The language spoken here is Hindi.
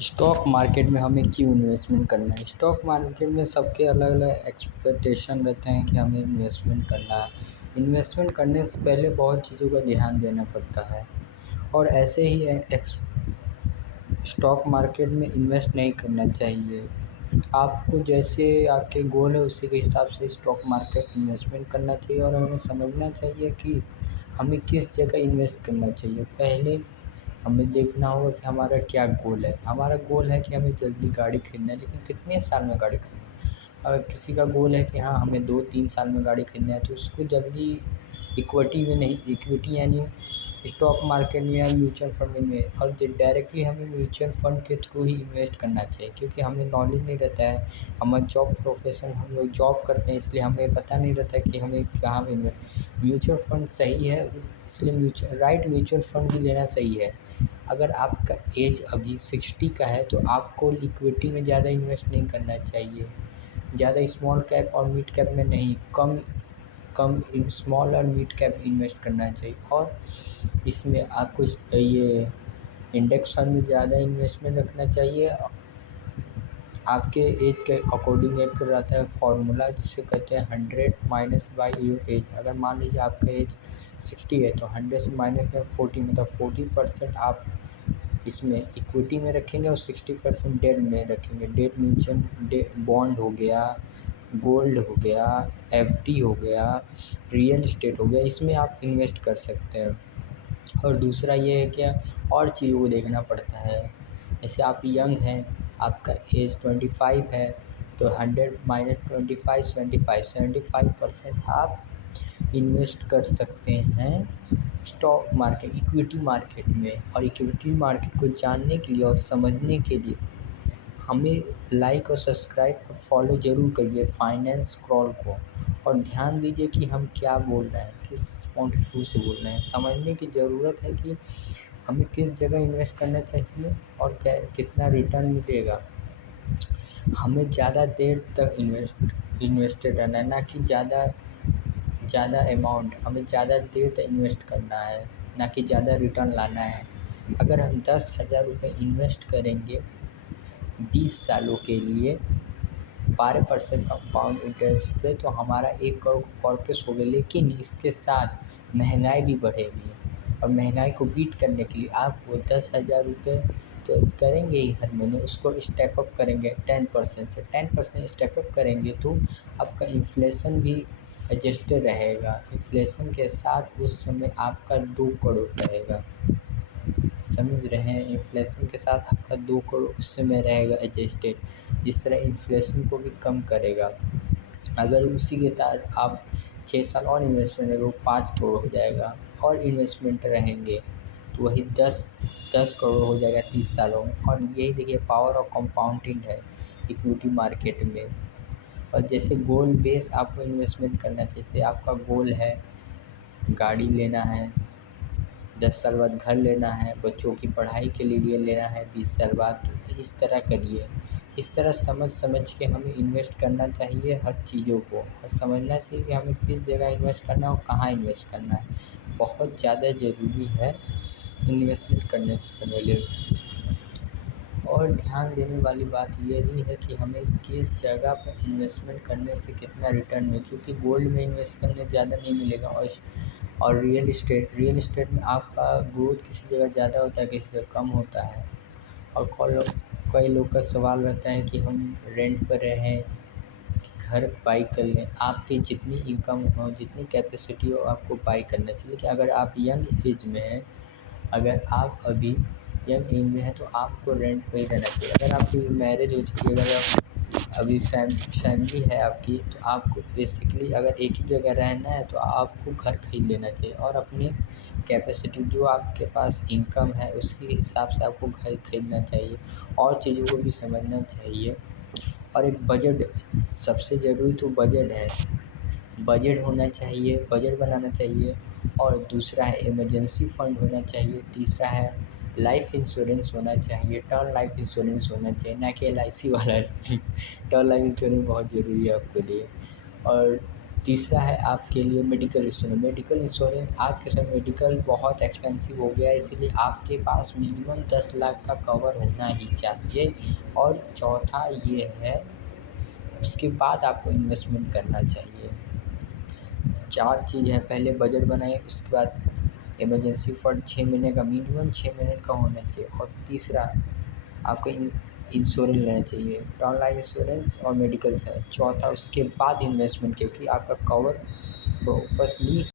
स्टॉक मार्केट में हमें क्यों इन्वेस्टमेंट करना है? स्टॉक मार्केट में सबके अलग अलग एक्सपेक्टेशन रहते हैं कि हमें इन्वेस्टमेंट करना है। इन्वेस्टमेंट करने से पहले बहुत चीज़ों का ध्यान देना पड़ता है और ऐसे ही स्टॉक मार्केट में इन्वेस्ट नहीं करना चाहिए। आपको जैसे आपके गोल है उसी के हिसाब से स्टॉक मार्केट इन्वेस्टमेंट करना चाहिए और हमें समझना चाहिए कि हमें किस जगह इन्वेस्ट करना चाहिए। पहले हमें देखना होगा कि हमारा क्या गोल है। हमारा गोल है कि हमें जल्दी गाड़ी खरीदना है, लेकिन कितने साल में गाड़ी खरीदना है। अगर किसी का गोल है कि हाँ हमें 2-3 साल में गाड़ी खरीदना है तो उसको जल्दी इक्विटी में नहीं, इक्विटी यानी स्टॉक मार्केट में या म्यूचुअल फंड में और डायरेक्टली हमें म्यूचुअल फंड के थ्रू ही इन्वेस्ट करना चाहिए, क्योंकि हमें नॉलेज नहीं रहता है। हमारा जॉब प्रोफेशन, हम लोग जॉब करते हैं, इसलिए हमें पता नहीं रहता कि हमें कहाँ पे इन्वेस्ट। म्यूचुअल फंड सही है, इसलिए म्यूचुअल फंड भी लेना सही है। अगर आपका एज अभी 60 का है तो आपको इक्विटी में ज़्यादा इन्वेस्ट नहीं करना चाहिए। ज़्यादा स्मॉल कैप और मिड कैप में नहीं, कम कम स्मॉल और मिड कैप इन्वेस्ट करना चाहिए। और इसमें आपको ये इंडेक्स फंड में ज़्यादा इन्वेस्टमेंट रखना चाहिए। आपके एज के अकॉर्डिंग एक रहता है फॉर्मूला जिसे कहते हैं 100 माइनस बाई योर एज। अगर मान लीजिए आपका एज 60 है तो 100 से माइनस में 40, मतलब 40% आप इसमें इक्विटी में रखेंगे और 60% डेट में रखेंगे। डेट म्यूचुअल बॉन्ड हो गया, गोल्ड हो गया, एफडी हो गया, रियल इस्टेट हो गया, इसमें आप इन्वेस्ट कर सकते हैं। और दूसरा ये है कि और चीज़ों को देखना पड़ता है। जैसे आप यंग हैं, आपका एज 25 है तो 100 माइनस 25 75% आप इन्वेस्ट कर सकते हैं स्टॉक मार्केट, इक्विटी मार्केट में। और इक्विटी मार्केट को जानने के लिए और समझने के लिए हमें लाइक और सब्सक्राइब और फॉलो ज़रूर करिए फाइनेंस क्रॉल को। और ध्यान दीजिए कि हम क्या बोल रहे हैं, किस पॉइंट ऑफ व्यू से बोल रहे हैं। समझने की ज़रूरत है कि हमें किस जगह इन्वेस्ट करना चाहिए और क्या कितना रिटर्न मिलेगा। हमें ज़्यादा देर तक इन्वेस्टेड रहना है, ना कि ज़्यादा अमाउंट। हमें ज़्यादा देर तक इन्वेस्ट करना है, ना कि ज़्यादा रिटर्न लाना है। अगर हम 10,000 रुपये इन्वेस्ट करेंगे 20 सालों के लिए 12% कंपाउंड इंटरेस्ट से, तो हमारा 1 करोड़ कॉर्पस हो गया। लेकिन इसके साथ महंगाई भी बढ़ेगी और महंगाई को बीट करने के लिए आप वो 10,000 रुपये तो करेंगे ही हर महीने, उसको स्टेप अप करेंगे 10% से। 10% स्टेप अप करेंगे तो आपका इन्फ्लेशन भी एडजस्टेड रहेगा। इन्फ्लेशन के साथ उस समय आपका 2 करोड़ रहेगा। समझ रहे हैं? इन्फ्लेशन के साथ आपका 2 करोड़ उस समय रहेगा एडजस्टेड, जिस तरह इन्फ्लेशन को भी कम करेगा। अगर उसी के तहत आप 6 साल और इन्वेस्टमेंट करेंगे वो 5 करोड़ हो जाएगा। और इन्वेस्टमेंट रहेंगे तो वही 10 करोड़ हो जाएगा 30 सालों में। और यही देखिए पावर ऑफ कंपाउंडिंग है इक्विटी मार्केट में। और जैसे गोल बेस आपको इन्वेस्टमेंट करना चाहिए। जैसे आपका गोल है गाड़ी लेना है, 10 साल बाद घर लेना है, बच्चों की पढ़ाई के लिए लेना है 20 साल बाद, तो इस तरह करिए। इस तरह समझ समझ के हमें इन्वेस्ट करना चाहिए हर चीज़ों को, और समझना चाहिए कि हमें किस जगह इन्वेस्ट करना है और कहाँ इन्वेस्ट करना है। बहुत ज़्यादा ज़रूरी है इन्वेस्टमेंट करने से पहले। और ध्यान देने वाली बात ये भी है कि हमें किस जगह पर इन्वेस्टमेंट करने से कितना रिटर्न मिले, क्योंकि गोल्ड में इन्वेस्ट करने ज़्यादा नहीं मिलेगा। और रियल इस्टेट में आपका ग्रोथ किसी जगह ज़्यादा होता है, किसी जगह कम होता है। और कई लोग का सवाल रहता है कि हम रेंट पर रहें कि घर बाई कर लें। आपकी जितनी इनकम हो, जितनी कैपेसिटी हो, आपको बाई करना चाहिए। लेकिन अगर आप यंग एज में हैं, अगर आप अभी यंग एज में हैं तो आपको रेंट पे ही रहना चाहिए। अगर आपकी मैरिज हो चुकी है, अगर आप अभी फैमिली है आपकी, तो आपको बेसिकली अगर एक ही जगह रहना है तो आपको घर खरीद लेना चाहिए। और अपनी कैपेसिटी जो आपके पास इनकम है उसके हिसाब से आपको घर खरीदना चाहिए। और चीज़ों को भी समझना चाहिए। और एक बजट, सबसे ज़रूरी तो बजट है। बजट होना चाहिए, बजट बनाना चाहिए। और दूसरा है इमरजेंसी फंड होना चाहिए। तीसरा है लाइफ इंश्योरेंस होना चाहिए, टर्म लाइफ इंश्योरेंस होना चाहिए, ना कि एलआईसी वाला। टर्म लाइफ इंश्योरेंस बहुत ज़रूरी है आपके लिए। और तीसरा है आपके लिए मेडिकल इंश्योरेंस। मेडिकल इंश्योरेंस आज के समय मेडिकल बहुत एक्सपेंसिव हो गया है, इसीलिए आपके पास मिनिमम 10 लाख का कवर होना ही चाहिए। और चौथा ये है, उसके बाद आपको इन्वेस्टमेंट करना चाहिए। 4 चीज़ है, पहले बजट बनाएँ, उसके बाद इमरजेंसी फंड 6 महीने का, मिनिमम 6 महीने का होना चाहिए। और तीसरा आपको इंश्योरेंस लेना चाहिए, टर्म लाइफ इंश्योरेंस और मेडिकल से। चौथा उसके बाद इन्वेस्टमेंट, क्योंकि आपका कवर प्रोपर्ली